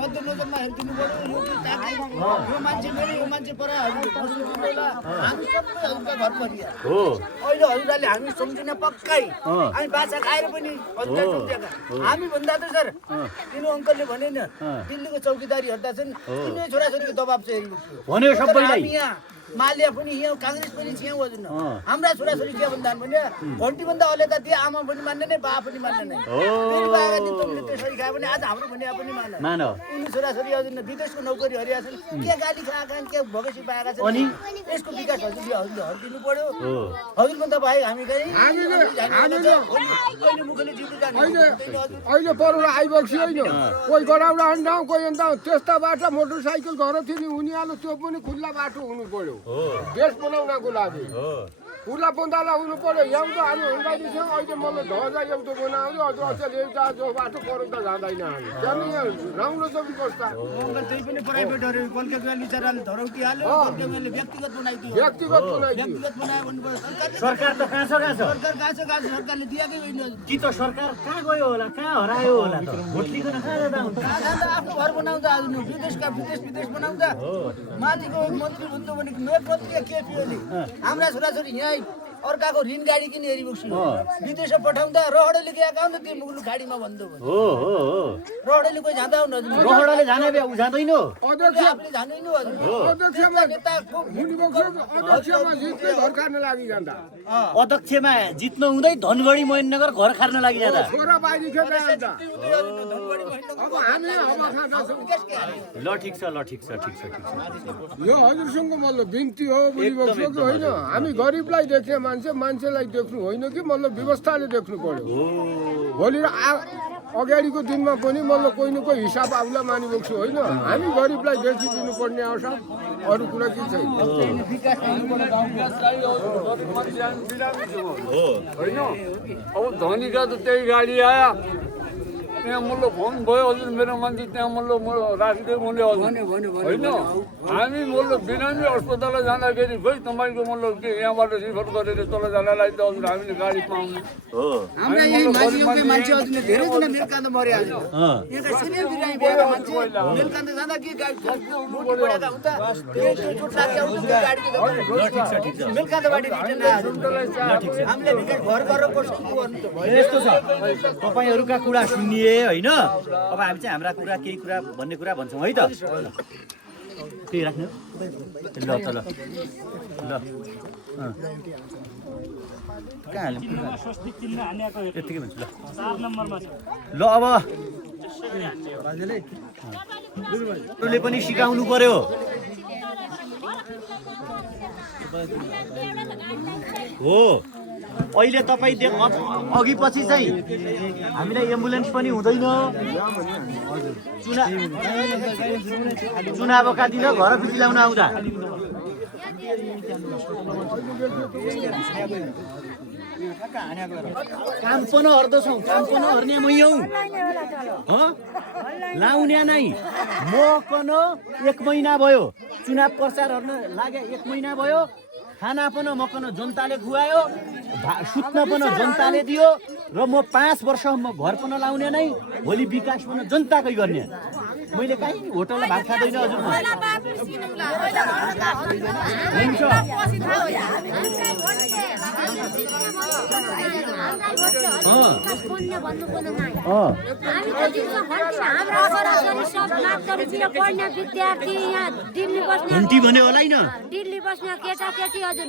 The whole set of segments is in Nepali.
मध्यनजरमा हेरिदिनु पर्यो यो मान्छे मेरो यो मान्छे पर हामी सबै हजुरका घर परिया हो अहिले हजुरले हामी सम्झिन पक्कै हामी बाछा खाएर पनि हजुरलाई सम्झेका हामी भन्दा त सर तिनी अङ्कलले भने नि दिल्लीको चौकीदारी हट्दा छन् तिनै छोराछोरीको दबाब चाहिँ भन्यो सबैलाई माल्या पनि यहाँ काङ्ग्रेस पनि यहाँ हजुर हाम्रा छोराछोरी के भन्दा भने घन्टी भन्दा अहिले त त्यो आमा पनि मान्ने नै बा पनि मान्ने नै मेरो बाका दिन तँले त्यसरी खायो भने आज हाम्रो भने पनि मान उनी छोराछोरी हजुर विदेशको नौकरी हरिया छन् के गाली खाएका के भगसी पाएका छन् अनि यसको विकास हजुरले हरिदिनु पर्यो हजुर भन्दा भाइ हामी अहिले मुखले जिब्रो जाने अहिले परौला आइबक्सी होइन कोही गराउला अन्डा कोही अन्त त्यस्ता बाटो मोटरसाइकल घर थियो नि उनीहरू त्यो पनि खुल्ला बाटो हुनु पर्यो देश बनाउनको लागि खुल्ला बन्दाला हुनु पर्यो एउटा हामी हुँदैछौँ अहिले मलाई ढजा एउटा बनाउँयो अझ अचेल एउटा जो बाटो परौता जाँदैन हामी त्यहाँ राम्रो छ व्यवस्था त्यही पनि प्राइभेटहरू कलकत्ता बिचराले धरौटी हाल्यो कलकत्ताले व्यक्तिगत बनाइदियो व्यक्तिगत बनायो भन्नु सरकार त कहाँ छ सरकार कहाँ छ सरकारले दिएकै होइन कि त सरकार कहाँ गयो होला कहाँ हरायो होला त भोट लिन कहाँ जाँदा हुन्छ आफ्नो घर बनाउँदा विदेश बनाउँदा माथिको मन्त्री भन्नु भनेको मेरो मन्त्री के पियोले हाम्रा छोराछोरी यहाँ अर्काको ऋण गाडी किने हेरिबक्छु विदेश पठाउँदा रहडले गएका हुन् त्यो मुगलु खाडीमा भन्दै हो हो हो रहडले कोही जाँदा हुन् हजुर रहडले जाने बे उ जाँदैन अध्यक्षले जाँदैन हजुर अध्यक्षमा जित्न हुँदै धनगढी महेन्द्रनगर घर खार्न लागि जाँदा ल ठिक छ यो हजुरसँग मतलब बिन्ती हो बुझिबक्छु होइन हामी गरिबलाई देख्ने मान्छेलाई देख्नु होइन कि मतलब व्यवस्थाले देख्नु पर्यो भोलि अगाडिको दिनमा पनि मतलब कोही न कोही हिसाब आउला मानिबक्छु होइन हामी गरिबलाई देखिदिनु पर्ने आवश्यक अरू कुरा के छैन होइन अब धनीका त त्यही गाडी आयो त्यहाँ मुल्लो फोन भयो हजुर मेरो मान्छे त्यहाँ मुल्लो राखिदियो मैले होइन हामी मुल्लो बिरामी अस्पताल जाँदाखेरि खोइ तपाईँको मुल्लो के यहाँबाट रिफर गरेर तल जानलाई त हजुर हामीले गाडी पाउनु हाम्रा यही मान्छे हजुरले धेरैजना मेलकान्त मरे आज यहाँका सिनियर बिरामी भएका मान्छे मेलकान्त जाँदा के गाडी पढेका हुँदा चोट लाग्यो मेलकान्तबाट रिटर्न आयो हामीले घर गरेर कसो गर्नु त भयो यस्तो छ तपाईहरुका कुरा सुनिए हैन अब हामी चाहिँ हाम्रा कुरा केही कुरा भन्ने कुरा भन्छौं है त त्यही राख्नु ल त ल कहाँ हाल्नु स्वस्तिक चिन्ह हानेको यतिकै भन्छु ल 4 नम्बरमा छ ल अब हजुरले पनि सिकाउनु पर्यो हो अहिले तपाई अघि पछि चाहिँ हामीलाई एम्बुलेन्स पनि हुँदैन चुनावका दिन घर पछि ल्याउन आउँदा काम पनि हर्दछौँ काम पनि हर्ने मै हौ लाउने नै म कन 1 महिना भयो चुनाव प्रचार गर्न लागे 1 महिना भयो खाना पनि मकन जनताले खुवायो सुत्न पनि जनताले दियो र म 5 वर्षसम्म घर पनि लाउने नै भोलि विकास पनि जनताकै गर्ने मैले कहीँ होटलमा भात खाँदैन हजुर हुन्छ घन्टी भन्यो होला नि दिल्ली बस्ने केटाकेटी हजुर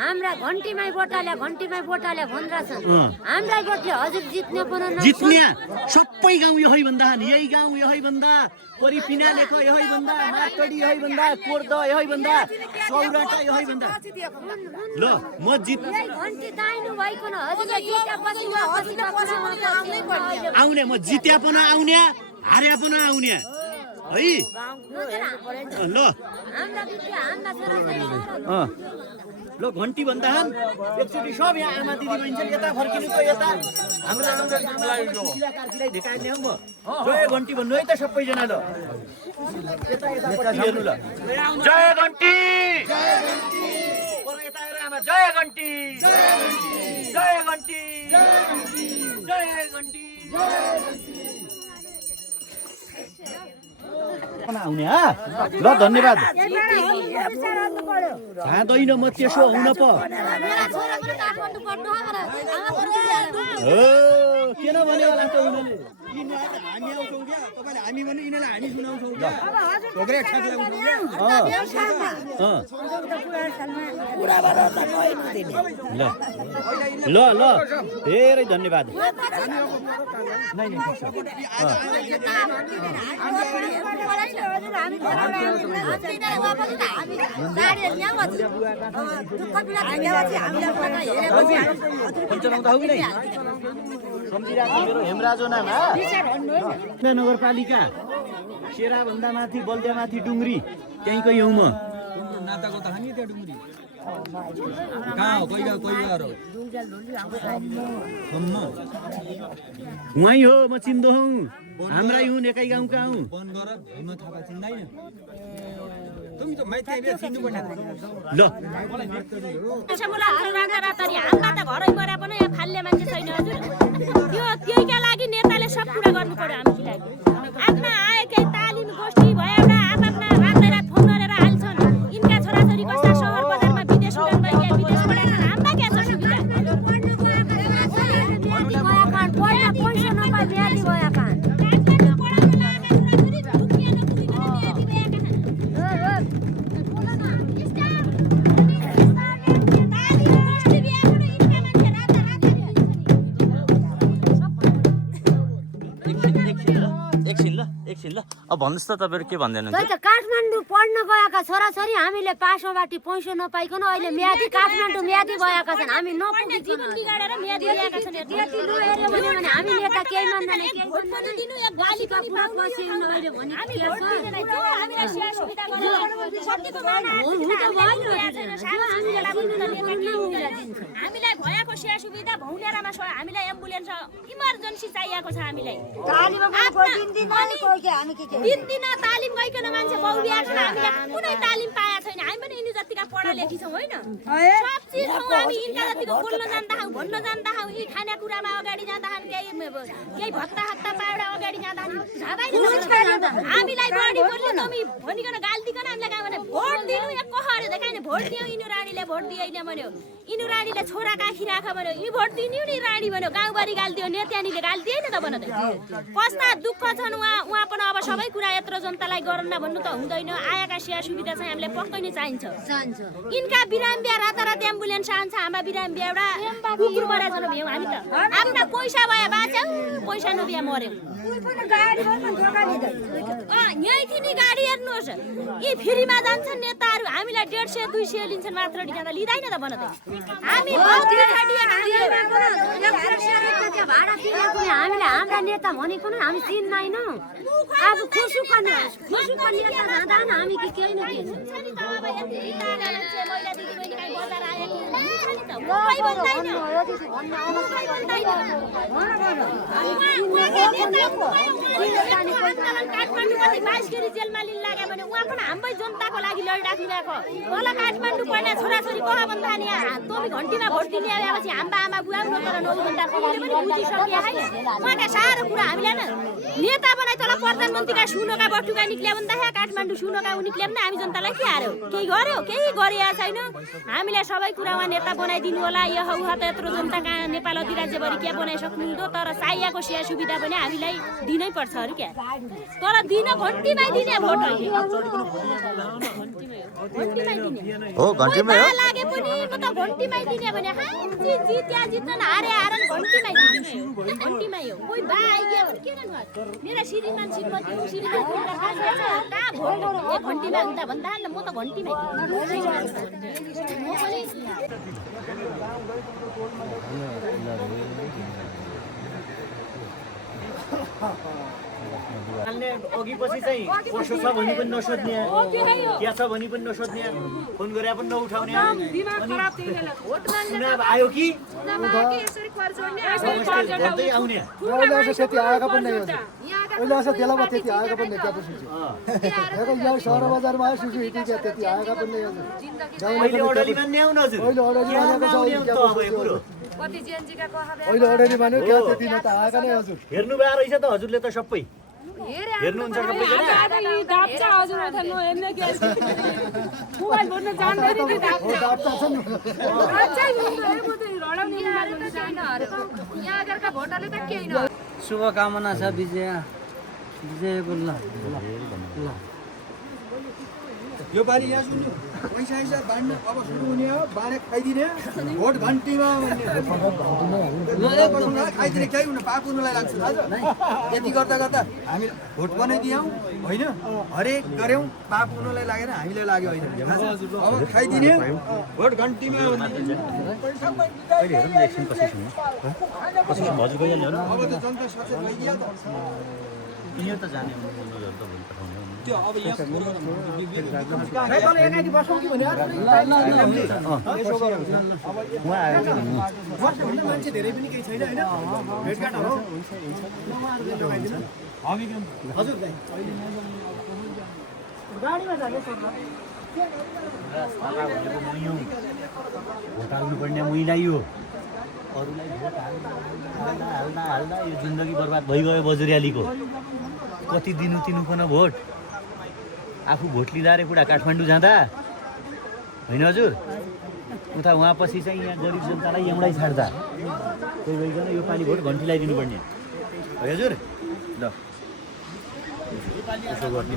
हाम्रा घन्टीमै बोटाले भनेर छन् हामीलाई बोटले हजुर जित्ने पनि जित्ने सबै गाउँ यही भन्दा यही गाउँ यही भन्दा परिपिनालेको यही भन्दा माटडी यही भन्दा कोर्द यही भन्दा सौराटा यही भन्दा ल म जित आउने म जित्या पनि आउने हार्या पनि आउने है ल ल घन्टी भन्दा एकचोटि सब यहाँ आमा दिदी बहिनी यता फर्किनुको यता हाम्रो कार्कीलाई देखाइने हो म जय घन्टी भन्नु है त सबैजना ल यता हेर्नु ल जय घन्टी यता हेर आमा जय घन्टी जय घन्टी आउने ल धन्यवाद जाँदैन म त्यसो आउन प किन भने होला त उनीहरूले हामी आउँछौँ क्या तपाईँले हामी भने यिनीहरूलाई हामी सुनाउँछौँ क्या ढोक्रे ठ्याक ल्याउँछौँ ल ल ल धेरै धन्यवाद मेरो हेमराजोनामा नगरपालिका सेराभन्दा माथि बल्देमाथि डुङ्ग्री त्यहीँको यौँ म नाताको त खाने त्यो डुङ्ग्री कहाँ हो कहिले उहीँ हो म चिन्दो हौ हाम्रै हुन् एकै गाउँका हौ बन्द गर हिँड्न थाहा चिन्दैन तुम त माइती चिन्नु पर्ने ल रातारातरी हाम्रा त घरै मरे पनि यहाँ फाल्ने मान्छे छैन हजुर त्यो त्यहीका लागि नेताले सब कुरा गर्नु पर्यो हामीलाई आफ्ना आएकै तालिम गोष्ठी भयो एउटा आफ्ना रातैरात फोन गरेर हाल्छन् यिनका छोराछोरी कस्ता सहर बजारमा विदेश उडान गइया विदेश पढाएछन् हाम्रा के छ सुविधा पैसा नपाए बिहानी भयो कान एकछिन ल अब भन्नुहोस् त तपाईँहरू के भन्दै हुनुहुन्छ त्यही त काठमाडौँ पढ्न गएका छोराछोरी हामीले पासोबाटी पैसा नपाइकन अहिले म्यादी काठमाडौँ म्यादी भएका छन् हामी नपुगी जीवन बिगाडेर म्यादी ल्याएका छन् त्यति हेऱ्यो भने हामी नेता केही मान्दैन भोट पनि दिनु या गाली पनि पुरा बसिनु अहिले भने हामीलाई सेवा सुविधा गरेर सत्यको माना हामीलाई भएको सेवा सुविधा भौनेरामा हामीलाई एम्बुलेन्स इमर्जेन्सी चाहिएको छ हामीलाई दिन तालिम गइकन मान्छे बाउ बिहा छ हामीले कुनै तालिम पाएको छैन हामी पनि यिनी जतिका पढा लेखी छौँ होइन सब चिज छौँ हामी यिनका जतिको बोल्न जान्दा हौँ भन्न जान्दा हौँ यी खानेकुरामा अगाडि जाँदा केही भत्ता हत्ता पाएर अगाडि जाँदा हामीलाई बढी बोल्ने तमी भनिकन गाली दिकन हामीलाई कहाँ भने भोट दिनु एक कहरे देखाएन भोट दियो यिनी रानीले भोट दिएन भन्यो यिनी रानीले छोरा काखी राख भन्यो यी भोट दिनु नि रानी भन्यो गाउँभरि गाली दियो नेत्यानीले गाली दिएन त भन कस्ता दुःख छन् उहाँ पनि अब सबै कुरा यत्रो जनतालाई गरौँ भन्नु त हुँदैन आएका सेवा सुविधा चाहिँ हामीलाई पक्कै नै चाहिन्छ यिनका बिरामी बिहा रातारात एम्बुलेन्स आउँछ हाम्रा बिरामी बिहा एउटा कुकुर मराजन भ्यौँ हामी त आफ्ना पैसा भए बाँच्यौँ पैसा नबिहा मऱ्यौँ यहीँ थिनी गाडी हेर्नुहोस् यी फ्रीमा जान्छन् नेताहरू हामीलाई 150-200 लिन्छन् मात्र जाँदा लिँदैन त भन त हामी हामीले हाम्रा नेता भनेको न हामी चिन्दैनौँ अब खुसुको नेता जाँदा न हामी के केही न जेलमा लिन लाग्यो भने उहाँ पनि हाम्रै जनताको लागि लडिराख्नु भएको तल काठमाडौँ पढ्ने छोराछोरी कहाँ भन्दा नि तँ घन्टीमा भोट दिने आएपछि हाम्रा आमा बुवा न तर 9 घन्टा पनि बुझिसके होइन उहाँका साह्रो कुरा हामीलाई न नेता बनाइ तल प्रधानमन्त्रीका सुनका बटुका निक्ल्या भन्दा काठमाडौँ सुनका निक्ल्या भन्दा हामी जनतालाई के हार्यो केही गर्यो केही गरेका छैन हामीलाई सबै कुरा उहाँ नेता बनाइदिनु होला यो उहाँ त यत्रो जनता कहाँ नेपाल अधिराज्यभरि के बनाइसक्नुहुँदो तर चाहिएको सेवा सुविधा पनि हामीलाई दिनै पर्छ अरू क्या तर दिन घन्टीमै दिने भोट हो घन्टीमै हो लागे पनि म त घन्टीमै दिने भने जित्या जित्छन् हारे हारन घन्टीमै दिने घन्टीमै हो कोही बा आइग्यो भने के गर्नु मेरा श्रीमान श्रीमती श्रीमान कहाँ भोट एक घन्टीमा हुँदा भन्दा म त घन्टीमै अघि पछि चाहिँ कसो छ भनी पनि नसोध्ने के छ भनी पनि नसोध्ने फोन गरे पनि नउठाउने चुनाव आयो कि गर्दै आउने अहिले असो त्यति आएका पनि नै अहिले असो बेलामा त्यति आएका पनि नै क्यापेसिटी हेर्नु यहाँ सहर बजारमा आयो सुसु हिटी त्यति आएका पनि नै अहिले अडली मान्ने आउन हजुर अहिले अडली मानेको छ अब यो कुरो अहिले अडेरी मान्यो क्या त्यति न त आएका नै हजुर हेर्नु भए रहेछ त हजुरले त सबै हेर्नुहुन्छ सबैजना दाप्चा छ नि शुभकामना छ विजय विजयको ल यो पालि यहाँ सुन्नु पैसा पैसा बाँड्नु अब सुरु हुने हो बाँडे खाइदिने भोट घन्टीमा खाइदिने केही हुन पाप हुनुलाई लाग्छ यति गर्दा गर्दा हामी भोट बनाइदियौँ होइन हरेक गऱ्यौँ पाप हुनुलाई लागेर हामीलाई लाग्यो होइन अब खाइदिने भोट घन्टीमा अहिले हेरौँ न एकछिन कसरी हजुर गइहाल्यो अब त जनता सचेत भइदियो त यिनीहरू त जाने हो त भोलि पठाउने हो त्यो अब यहाँ उहाँ आएर मान्छे धेरै पनि केही छैन होइन भेटघाट हो हजुर भोट हाल्नुपर्ने महिला यो अरूलाई भोट हाल्दा हाल्दा यो जिन्दगी बर्बाद भइगयो बजुर्यालीको कति दिनु तिनीपन भोट आफू भोट लिँदा रे बुढा काठमाडौँ जाँदा होइन हजुर उता उहाँ पछि चाहिँ यहाँ गरिब जनतालाई यहाँलाई छाड्दा त्यही भइकन यो पालि भोट घन्टी लगाइदिनुपर्ने है हजुर ल यसो गर्ने